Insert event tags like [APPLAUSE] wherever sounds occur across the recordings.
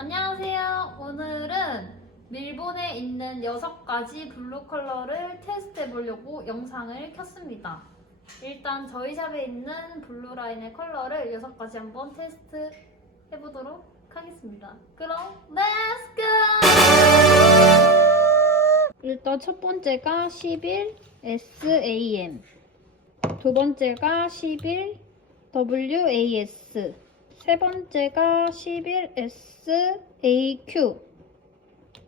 안녕하세요. 오늘은 밀본에 있는 6가지 블루 컬러를 테스트 해 보려고 영상을 켰습니다. 일단 저희 샵에 있는 블루 라인의 컬러를 6가지 한번 테스트 해보도록 하겠습니다. 그럼 Let's go! 일단 첫 번째가 11 SAM 두 번째가 11 WAS 세 번째가 11SAQ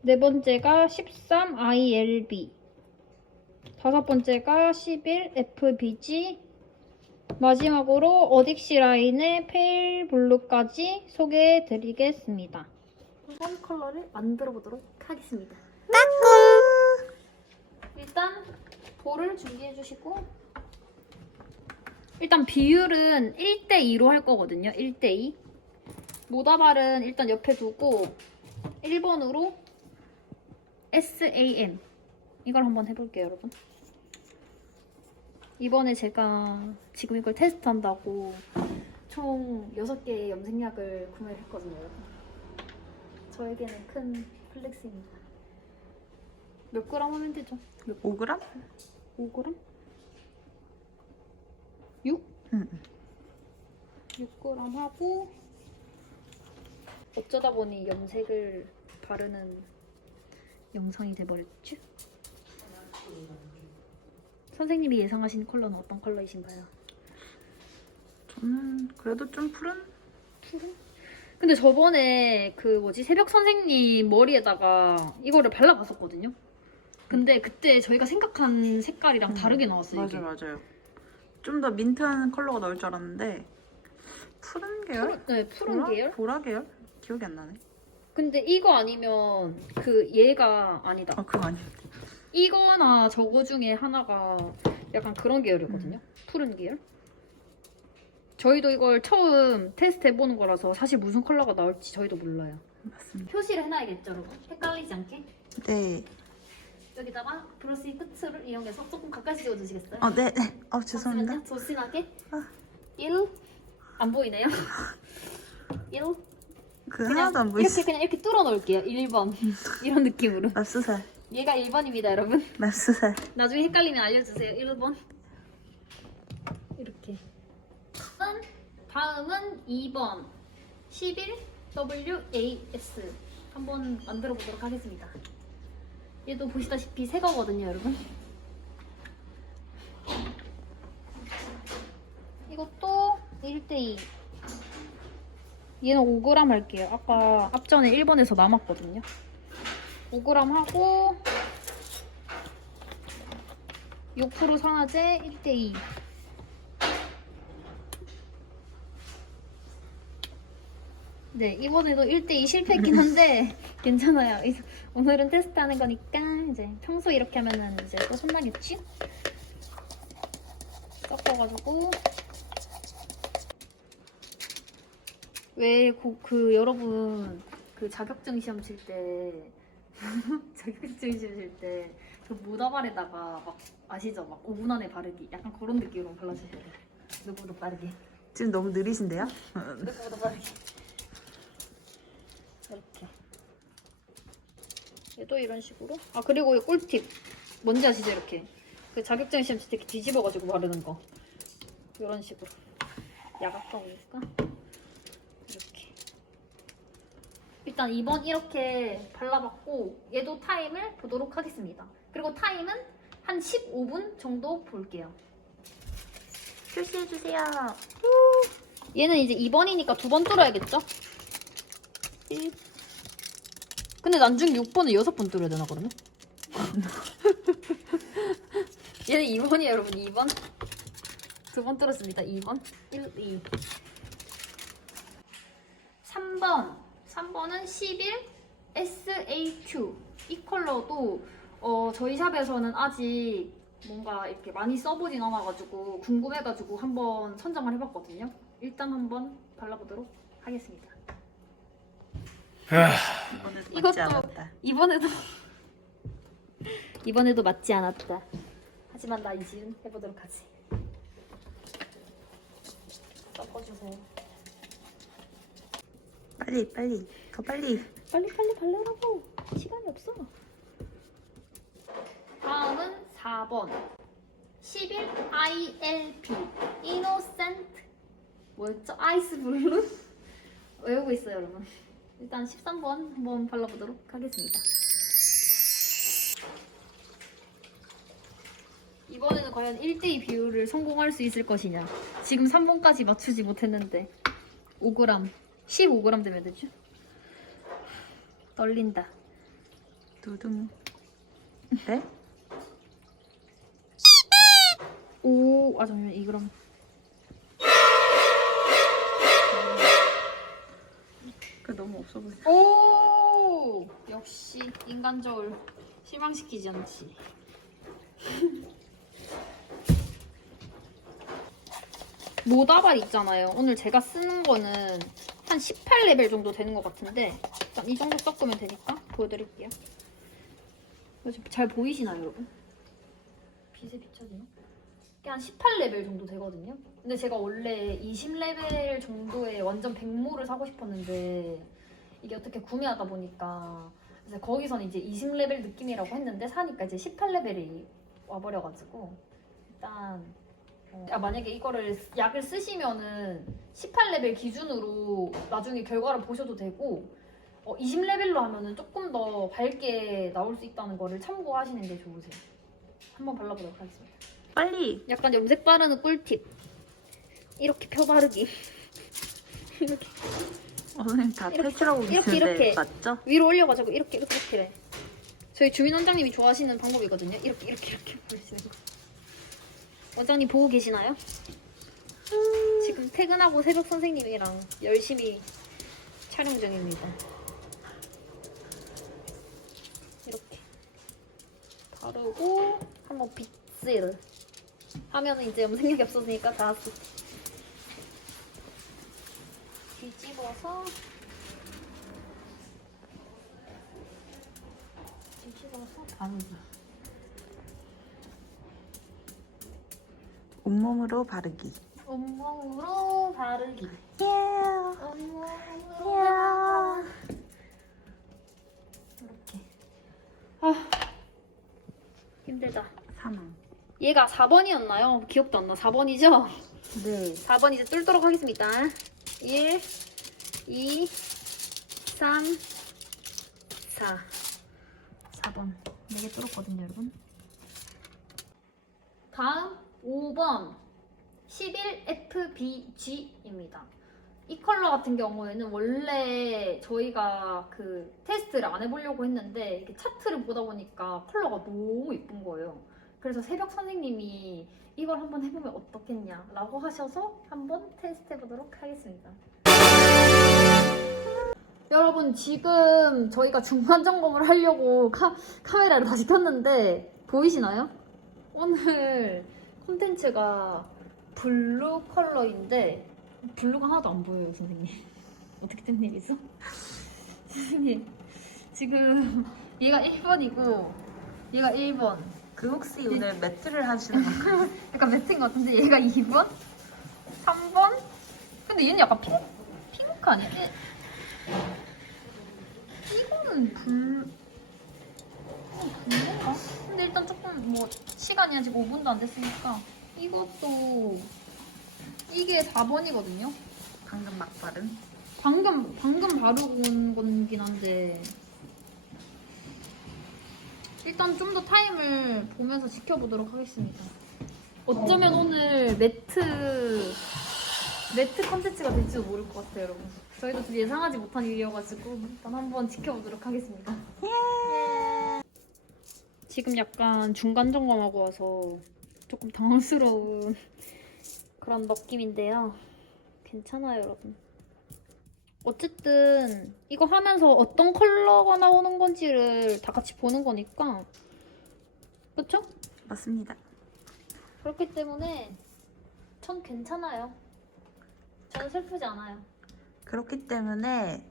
네 번째가 13ILB 다섯 번째가 11FBG 마지막으로 어딕시 라인의 페일 블루까지 소개해 드리겠습니다. 이번 컬러를 만들어 보도록 하겠습니다. 일단 볼을 준비해 주시고 일단 비율은 1대2로 할 거거든요. 1대2. 모다발은 일단 옆에 두고 1번으로 SAM 이걸 한번 해볼게요, 여러분. 이번에 제가 지금 이걸 테스트한다고 총 6개의 염색약을 구매를 했거든요, 여러분. 저에게는 큰 플렉스입니다. 몇 그램 하면 되죠? 5g? 5g? 6? 응. 6g 하고 어쩌다 보니 염색을 바르는 영상이 돼버렸죠? 선생님이 예상하신 컬러는 어떤 컬러이신가요? 저는 그래도 좀 푸른? 푸른? 근데 저번에 그 뭐지 새벽 선생님 머리에다가 이거를 발라봤었거든요. 근데 그때 저희가 생각한 색깔이랑 음, 다르게 나왔어요. 이게. 맞아요, 맞아요. 좀 더 민트한 컬러가 나올 줄 알았는데 푸른 계열? 푸른, 네, 푸른 보라? 계열? 보라 계열? 기억이 안 나네. 근데 이거 아니면 그 얘가 아니다. 아, 그거 아니. 이거나 저거 중에 하나가 약간 그런 계열이거든요. 푸른 계열. 저희도 이걸 처음 테스트 해보는 거라서 사실 무슨 컬러가 나올지 저희도 몰라요. 맞습니다. 표시를 해놔야겠죠, 여러분? 헷갈리지 않게. 네. 여기다가 브러쉬 끝을 이용해서 조금 가까이 찍어주시겠어요? 어, 네, 네. 어, 죄송합니다. 조신하게. 아. 1. 안 보이네요. [LAUGHS] 1. 그 하나도 안 이렇게 보이시. 그냥 이렇게 뚫어 놓을게요. 1번. [LAUGHS] 이런 느낌으로. 맙수살. 얘가 1번입니다, 여러분. 맙수살. 나중에 헷갈리면 알려주세요. 1번. 이렇게. 다음, 다음은 2번. 11WAS. 한번 만들어 보도록 하겠습니다. 얘도 보시다시피 새 거거든요, 여러분. 이것도 1대2. 얘는 5g 할게요. 아까 앞전에 1번에서 남았거든요. 5g 하고 6% 산화제 1대2 네 이번에도 1대2 실패했긴 한데 [LAUGHS] 괜찮아요 이- 오늘은 테스트하는 거니까 이제 평소 이렇게 하면은 이제 또 혼나겠지? 섞어가지고 왜그 여러분 그 자격증 시험 칠 때 [LAUGHS] 자격증 시험 칠 때 그 모다발에다가 막 아시죠? 막 5분 안에 바르기 약간 그런 느낌으로 발라주셔야 돼요 누구보다 빠르게 지금 너무 느리신데요? [LAUGHS] 누구보다 빠르게 얘도 이런 식으로 아 그리고 이 꿀팁 뭔지 아시죠? 이렇게 그 자격증 시험 칠때 이렇게 뒤집어가지고 바르는 거 이런 식으로 야각성이니까 이렇게 일단 2번 이렇게 발라봤고 얘도 타임을 보도록 하겠습니다 그리고 타임은 한 15분 정도 볼게요 표시해주세요. 얘는 이제 2번이니까 두 번 뚫어야겠죠? 1. 근데 나중에 6번은 6번 뚫어야 되나 그러면? [LAUGHS] 얘는 2번이에요 여러분. 2번. 두 번 뚫었습니다. 2번. 1, 2 3번. 3번은 11 SAQ 이 컬러도 어, 저희 샵에서는 아직 뭔가 이렇게 많이 써보진 않아가지고 궁금해가지고 한번 선정을 해봤거든요. 일단 한번 발라보도록 하겠습니다. 이번에도 이것도- 맞지 않았다. 이번에도 [LAUGHS] 이번에도 맞지 않았다. 하지만 나 이지은 해보도록 하지. 섞어주세요. 빨리 빨리 더 빨리. 빨리 빨리 발라라고 시간이 없어. 다음은 4번 11 ILP 이노센트 뭐였죠? 아이스 블루 [LAUGHS] 외우고 있어요 여러분. 일단 13번 한번 발라보도록 하겠습니다. 이번에는 과연 1대2 비율을 성공할 수 있을 것이냐. 지금 3번까지 맞추지 못했는데 5g, 15g 되면 되죠? 떨린다. 두둥. 네? 오, 아 잠시만 2g. 그 너무 없어 보여. 오, 역시 인간 저울 실망시키지 않지. [LAUGHS] 모다발 있잖아요. 오늘 제가 쓰는 거는 한 18레벨 정도 되는 것 같은데 일단 이 정도 섞으면 되니까 보여드릴게요. 잘 보이시나요, 여러분? 빛에 비춰지나? 한 18레벨 정도 되거든요. 근데 제가 원래 20레벨 정도의 완전 백모를 사고 싶었는데 이게 어떻게 구매하다 보니까 이제 거기서는 이제 20레벨 느낌이라고 했는데 사니까 이제 18레벨이 와버려가지고 일단 어, 아, 만약에 이거를 쓰- 약을 쓰시면은 18레벨 기준으로 나중에 결과를 보셔도 되고 어, 20레벨로 하면은 조금 더 밝게 나올 수 있다는 거를 참고하시는 게 좋으세요. 한번 발라보도록 하겠습니다. 빨리. 약간 염색 바르는 꿀팁. 이렇게 펴 바르기. [LAUGHS] 이렇게 어, 선생님 다 이렇게, 탈출하고 이렇게, 이렇게. 맞죠? 위로 올려가지고 이렇게 이렇게 이렇게. 저희 주민 원장님이 좋아하시는 방법이거든요. 이렇게 이렇게 이렇게 보시는 거. 원장님 보고 계시나요? 지금 퇴근하고 새벽 선생님이랑 열심히 촬영 중입니다. 이렇게 바르고 한번 빗질 하면은 이제 염색약이 없어지니까 다 쓰. 뒤집어서 뒤집어서 바르기. 온몸으로 바르기. 온몸으로 바르기. 예. 온몸으로 야. 이렇게. 아 힘들다. 사망. 얘가 4번이었나요? 기억도 안 나. 4번이죠? 네. 4번 이제 뚫도록 하겠습니다. 1, 2, 3, 4. 4번. 4개 뚫었거든요, 여러분. 다음 5번. 11FBG입니다. 이 컬러 같은 경우에는 원래 저희가 그 테스트를 안 해보려고 했는데 이렇게 차트를 보다 보니까 컬러가 너무 예쁜 거예요. 그래서 새벽 선생님이 이걸 한번 해보면 어떻겠냐 라고 하셔서 한번 테스트 해보도록 하겠습니다. [LAUGHS] 여러분 지금 저희가 중간 점검을 하려고 카, 카메라를 다시 켰는데 보이시나요? 오늘 콘텐츠가 블루 컬러인데 블루가 하나도 안 보여요 선생님 [LAUGHS] 어떻게 된 일이죠? [LAUGHS] 선생님 지금 얘가 1번이고 얘가 1번 그 혹시 오늘 매트를 하시는 건가요? [LAUGHS] 약간 매트인 것 같은데 얘가 2번? 3번? 근데 얘는 약간 핑, 핑크 아니야? 얘- 이거는 불... 이건 불인가? 근데 일단 조금 뭐 시간이 아직 5분도 안 됐으니까 이것도 이게 4번이거든요? 방금 막 바른. 방금 방금 바르고 온 거긴 한데 일단 좀 더 타임을 보면서 지켜보도록 하겠습니다. 어쩌면 오늘 매트 매트 컨텐츠가 될지도 모를 것 같아요, 여러분. 저희도 좀 예상하지 못한 일이어가지고 일단 한번 지켜보도록 하겠습니다. 지금 약간 중간 점검하고 와서 조금 당황스러운 그런 느낌인데요. 괜찮아요, 여러분. 어쨌든 이거 하면서 어떤 컬러가 나오는 건지를 다 같이 보는 거니까 그쵸? 맞습니다. 그렇기 때문에 전 괜찮아요. 저는 슬프지 않아요. 그렇기 때문에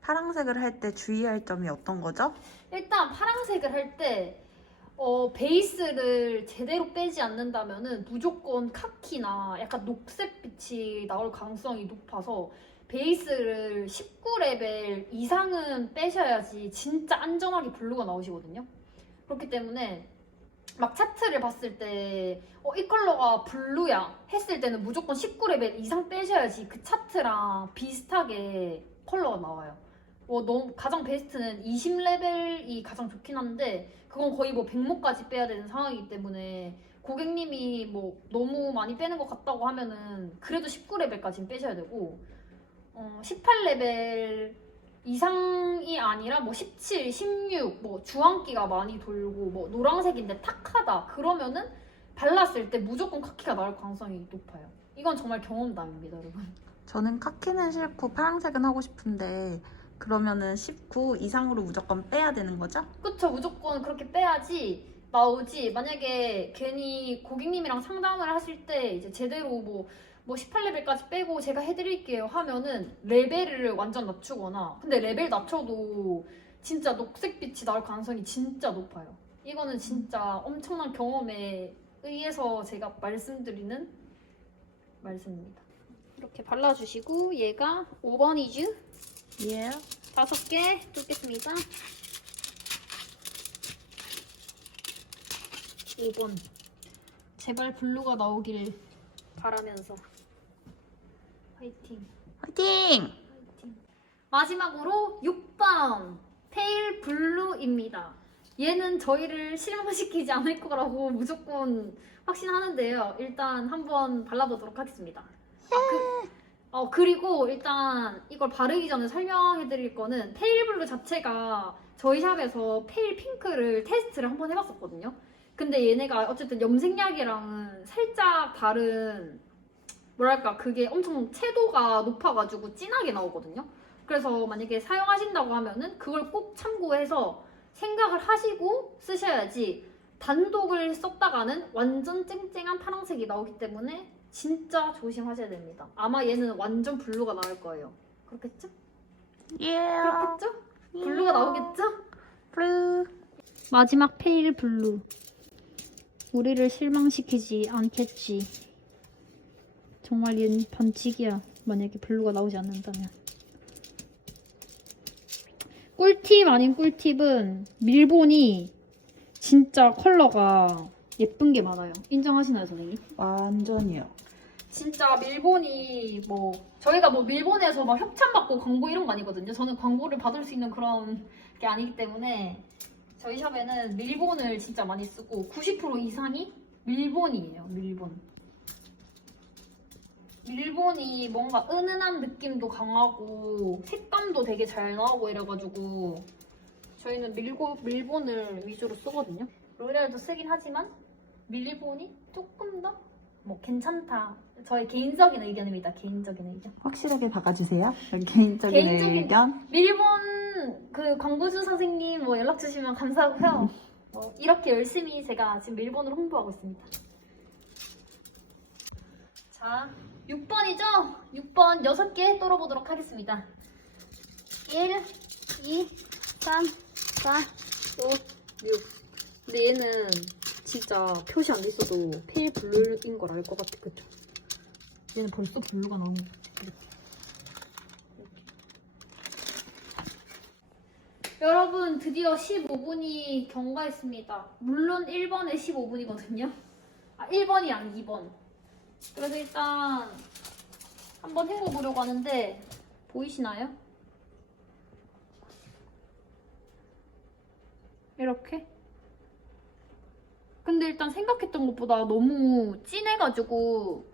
파랑색을 할 때 주의할 점이 어떤 거죠? 일단 파란색을 할 때 어, 베이스를 제대로 빼지 않는다면은 무조건 카키나 약간 녹색 빛이 나올 가능성이 높아서 베이스를 19레벨 이상은 빼셔야지 진짜 안전하게 블루가 나오시거든요. 그렇기 때문에 막 차트를 봤을 때, 어, 이 컬러가 블루야 했을 때는 무조건 19레벨 이상 빼셔야지 그 차트랑 비슷하게 컬러가 나와요. 뭐 너무 가장 베스트는 20레벨이 가장 좋긴 한데 그건 거의 뭐 100모까지 빼야 되는 상황이기 때문에 고객님이 뭐 너무 많이 빼는 것 같다고 하면은 그래도 19레벨까지는 빼셔야 되고 어, 18레벨 이상이 아니라 뭐 17, 16, 뭐 주황기가 많이 돌고 뭐 노란색인데 탁하다 그러면은 발랐을 때 무조건 카키가 나올 가능성이 높아요. 이건 정말 경험담입니다, 여러분. 저는 카키는 싫고 파란색은 하고 싶은데 그러면은 19 이상으로 무조건 빼야 되는 거죠? 그쵸, 무조건 그렇게 빼야지 나오지. 만약에 괜히 고객님이랑 상담을 하실 때 이제 제대로 뭐, 뭐 18레벨까지 빼고 제가 해드릴게요 하면은 레벨을 완전 낮추거나 근데 레벨 낮춰도 진짜 녹색빛이 나올 가능성이 진짜 높아요. 이거는 진짜 엄청난 경험에 의해서 제가 말씀드리는 말씀입니다. 이렇게 발라주시고 얘가 5번이죠? 예. 다섯 개 뚫겠습니다. 5번. 제발 블루가 나오길 바라면서. 화이팅. 화이팅! 마지막으로 6번. 페일 블루입니다. 얘는 저희를 실망시키지 않을 거라고 무조건 확신하는데요. 일단 한번 발라보도록 하겠습니다. 아, 그, 어, 그리고 일단 이걸 바르기 전에 설명해 드릴 거는 페일 블루 자체가 저희 샵에서 페일 핑크를 테스트를 한번 해봤었거든요. 근데 얘네가 어쨌든 염색약이랑은 살짝 다른 뭐랄까 그게 엄청 채도가 높아가지고 진하게 나오거든요. 그래서 만약에 사용하신다고 하면은 그걸 꼭 참고해서 생각을 하시고 쓰셔야지 단독을 썼다가는 완전 쨍쨍한 파란색이 나오기 때문에 진짜 조심하셔야 됩니다. 아마 얘는 완전 블루가 나올 거예요. 그렇겠죠? 예. 그렇겠죠? 블루가 나오겠죠? 블루. 마지막 페일 블루. 우리를 실망시키지 않겠지. 정말 얘는 반칙이야. 만약에 블루가 나오지 않는다면. 꿀팁 아닌 꿀팁은 밀본이 진짜 컬러가 예쁜 게 많아요. 인정하시나요, 선생님? 완전이요. 진짜 밀본이 뭐 저희가 뭐 밀본에서 막 협찬 받고 광고 이런 거 아니거든요. 저는 광고를 받을 수 있는 그런 게 아니기 때문에 저희 샵에는 밀본을 진짜 많이 쓰고 90% 이상이 밀본이에요. 밀본. 밀본이 뭔가 은은한 느낌도 강하고 색감도 되게 잘 나오고 이래가지고 저희는 밀고, 밀본을 위주로 쓰거든요. 로레알도 쓰긴 하지만 밀본이 조금 더 뭐 괜찮다. 저의 개인적인 의견입니다. 개인적인 의견. 확실하게 박아주세요. 개인적인 개인적인- 의견. 밀본 그 광고주 선생님 뭐 연락 주시면 감사하고요. 뭐 이렇게 열심히 제가 지금 밀본을 홍보하고 있습니다. 자, 6번이죠? 6번 6개 떨어보도록 하겠습니다. 1, 2, 3, 4, 5, 6. 근데 얘는 진짜 표시 안 돼 있어도 페일 블루인 걸 알 것 같아, 그쵸? 얘는 벌써 블루가 나오는 것 같아. 여러분 드디어 15분이 경과했습니다. 물론 1번에 15분이거든요. 아 1번이 아니 2번. 그래서 일단 한번 헹궈 보려고 하는데 보이시나요? 이렇게. 근데 일단 생각했던 것보다 너무 진해가지고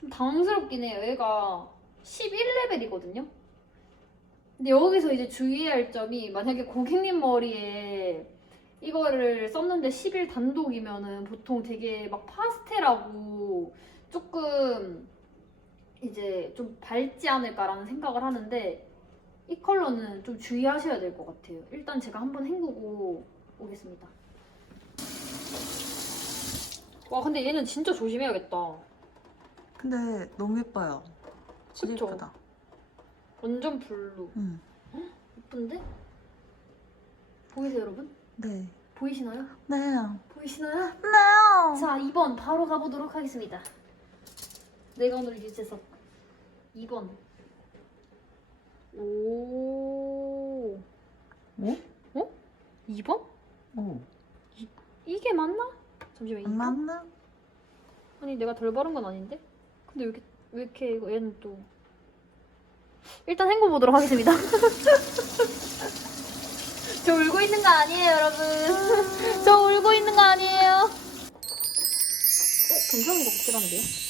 좀 당황스럽긴 해요. 얘가 11레벨이거든요. 근데 여기서 이제 주의해야 할 점이 만약에 고객님 머리에 이거를 썼는데 10일 단독이면은 보통 되게 막 파스텔하고 조금 이제 좀 밝지 않을까라는 생각을 하는데 이 컬러는 좀 주의하셔야 될 것 같아요. 일단 제가 한번 헹구고 오겠습니다. 와 근데 얘는 진짜 조심해야겠다. 근데 너무 예뻐요. 진짜 그쵸? 예쁘다. 완전 블루. 응. 예쁜데? 보이세요 여러분? 네. 보이시나요? 네. 보이시나요? 네. 자, 2번 바로 가보도록 하겠습니다. 내가 오늘 유재석 2번 오. 뭐? 어? 2번? 오. 이게 맞나? 잠시만. 안 2번? 맞나? 아니 내가 덜 바른 건 아닌데? 근데 왜 이렇게 왜 이렇게 이거 얘는 또 일단 헹궈 보도록 하겠습니다. [LAUGHS] 저 울고 있는 거 아니에요, 여러분. [LAUGHS] 저 울고 있는 거 아니에요. 어, 괜찮은 것 같긴 한데요.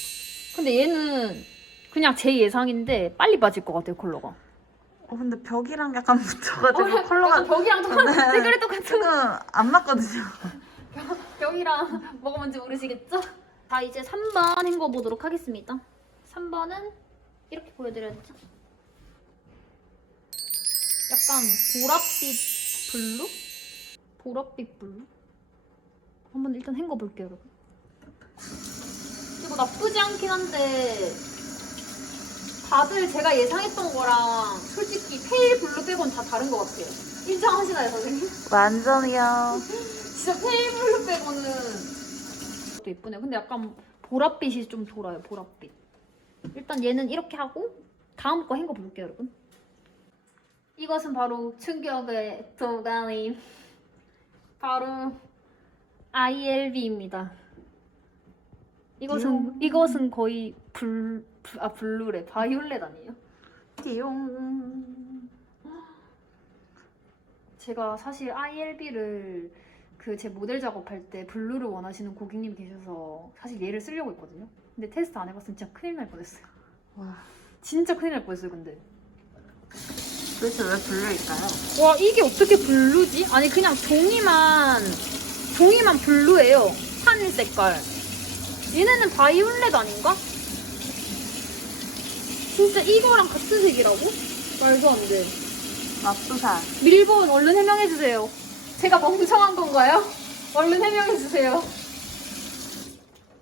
근데 얘는 그냥 제 예상인데 빨리 빠질 것 같아요, 컬러가. 어, 근데 벽이랑 약간 [LAUGHS] 붙여가지고 컬러가 약간 벽이랑 똑같은 네. 색깔이 똑같은 조금 안 맞거든요. 벽이랑 뭐가 뭔지 모르시겠죠? 자 이제 3번 헹궈 보도록 하겠습니다 3번은 이렇게 보여드려야죠 약간 보랏빛 블루? 보랏빛 블루? 한번 일단 헹궈 볼게요 여러분 나쁘지 않긴 한데 다들 제가 예상했던 거랑 솔직히 페일 블루 빼곤 다 다른 것 같아요 인정하시나요 선생님? 완전이요. [LAUGHS] 진짜 페이블루 빼고는 또 예쁘네요. 근데 약간 보랏빛이 좀 돌아요. 보랏빛. 일단 얘는 이렇게 하고 다음 거 헹궈 볼게요, 여러분. 이것은 바로 충격의 도가님. 바로 ILB입니다. 이것은. 이것은 거의 불, 불- 아 블루래 바이올렛 아니에요? 띠용. 제가 사실 ILB를 그 제 모델 작업할 때 블루를 원하시는 고객님 계셔서 사실 얘를 쓰려고 했거든요. 근데 테스트 안 해봤으면 진짜 큰일 날 뻔했어요. 와. 진짜 큰일 날 뻔했어요, 근데. 도대체 왜 블루일까요? 와, 이게 어떻게 블루지? 아니, 그냥 종이만, 종이만 블루예요. 하늘 색깔. 얘네는 바이올렛 아닌가? 진짜 이거랑 같은 색이라고? 말도 안 돼. 맙소사. 밀본 얼른 해명해주세요. 제가 멍청한 건가요? 얼른 해명해주세요.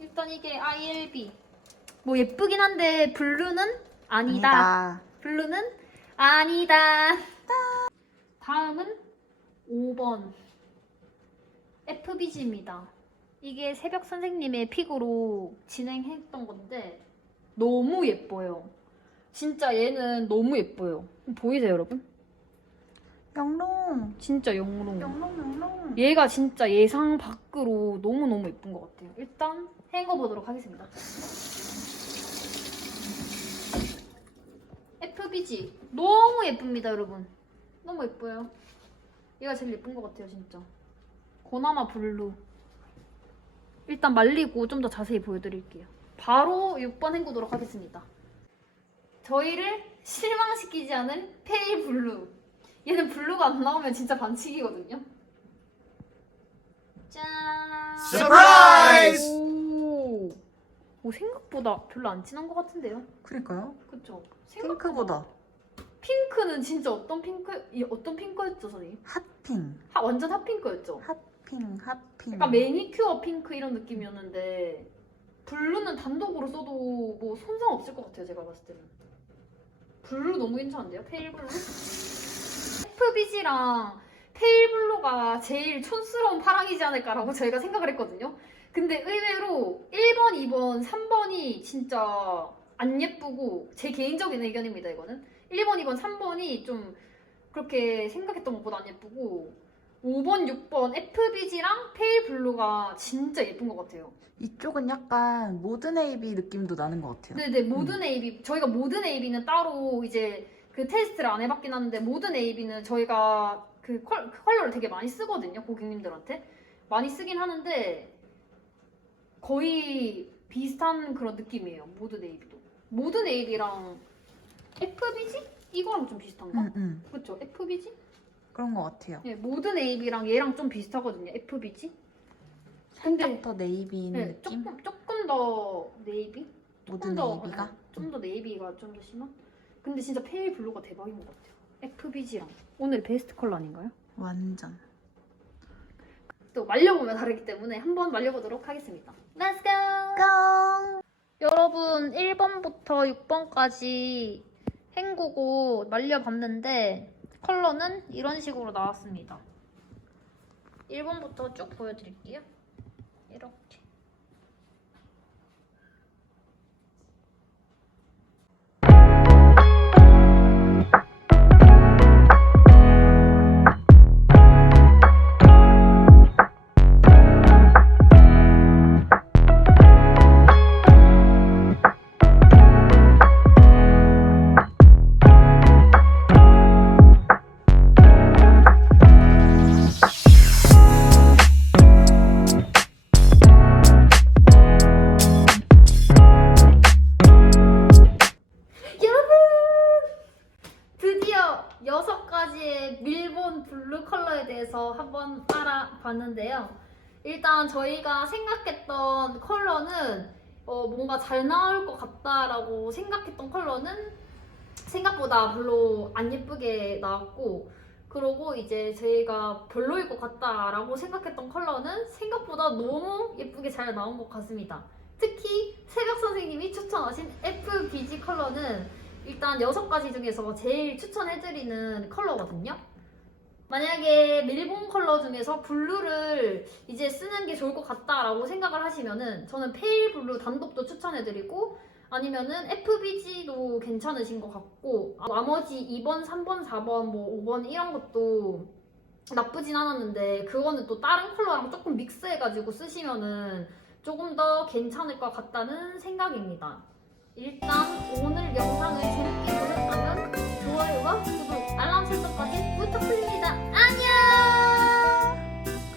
일단 이게 ILB. 뭐 예쁘긴 한데 블루는 아니다. 아니다. 블루는 아니다. 다음은 5번. FBG입니다. 이게 새벽 선생님의 픽으로 진행했던 건데 너무 예뻐요. 진짜 얘는 너무 예뻐요. 보이세요, 여러분? 영롱. 진짜 영롱. 영롱 영롱. 얘가 진짜 예상 밖으로 너무너무 예쁜 것 같아요. 일단 헹궈 보도록 하겠습니다. FBG 너무 예쁩니다, 여러분. 너무 예뻐요. 얘가 제일 예쁜 것 같아요, 진짜. 고나마 블루. 일단 말리고 좀 더 자세히 보여드릴게요. 바로 6번 헹구도록 하겠습니다. 저희를 실망시키지 않은 페일 블루. 얘는 블루가 안 나오면 진짜 반칙이거든요. 짠. 서프라이즈! 오. 오, 생각보다 별로 안 진한 것 같은데요? 그니까요. 그쵸? 핑크보다 핑크는 진짜 어떤 핑크, 이 어떤 핑크였죠, 선생님? 핫핑. 하, 완전 핫핑크였죠? 핫 핑 핫핑. 약간 매니큐어 핑크 이런 느낌이었는데 블루는 단독으로 써도 뭐 손상 없을 것 같아요, 제가 봤을 때는. 블루 너무 괜찮은데요? 페일 블루? FBG랑 페일 블루가 제일 촌스러운 파랑이지 않을까라고 저희가 생각을 했거든요. 근데 의외로 1번, 2번, 3번이 진짜 안 예쁘고 제 개인적인 의견입니다, 이거는. 1번, 2번, 3번이 좀 그렇게 생각했던 것보다 안 예쁘고 5번, 6번 FBG랑 페일 블루가 진짜 예쁜 것 같아요. 이쪽은 약간 모든 네이비 느낌도 나는 것 같아요. 네네 모든 AB 저희가 모든 AB는 따로 이제 그 테스트를 안 해봤긴 하는데 모든 AB는 저희가 그 컬, 컬러를 되게 많이 쓰거든요 고객님들한테 많이 쓰긴 하는데 거의 비슷한 그런 느낌이에요 모든 AB도 모든 AB랑 FBG 이거랑 좀 비슷한가? 응, 응. 그렇죠 FBG? 그런 것 같아요. 네 모든 AB랑 얘랑 좀 비슷하거든요 FBG 근데 살짝 더 네이비인 네, 느낌? 조금 조금 더 네이비 모든 네이비가? 좀 더 네이비가 좀 더 심한? 근데 진짜 페일 블루가 대박인 것 같아요. FBG랑 오늘 베스트 컬러 아닌가요? 완전. 또 말려보면 다르기 때문에 한번 말려보도록 하겠습니다. Let's go! 깡! 여러분 1번부터 6번까지 헹구고 말려봤는데 컬러는 이런 식으로 나왔습니다. 1번부터 쭉 보여드릴게요. 이렇게. 일단 저희가 생각했던 컬러는 어, 뭔가 잘 나올 것 같다라고 생각했던 컬러는 생각보다 별로 안 예쁘게 나왔고 그러고 이제 저희가 별로일 것 같다라고 생각했던 컬러는 생각보다 너무 예쁘게 잘 나온 것 같습니다. 특히 새벽 선생님이 추천하신 FBG 컬러는 일단 여섯 가지 중에서 제일 추천해드리는 컬러거든요. 만약에 밀봉 컬러 중에서 블루를 이제 쓰는 게 좋을 것 같다라고 생각을 하시면은 저는 페일 블루 단독도 추천해드리고 아니면은 FBG도 괜찮으신 것 같고 아, 나머지 2번, 3번, 4번, 뭐 5번 이런 것도 나쁘진 않았는데 그거는 또 다른 컬러랑 조금 믹스해가지고 쓰시면은 조금 더 괜찮을 것 같다는 생각입니다. 일단 오늘 영상을 재밌게 보셨다면 좋아요와 구독, 알람 설정까지 부탁드립니다.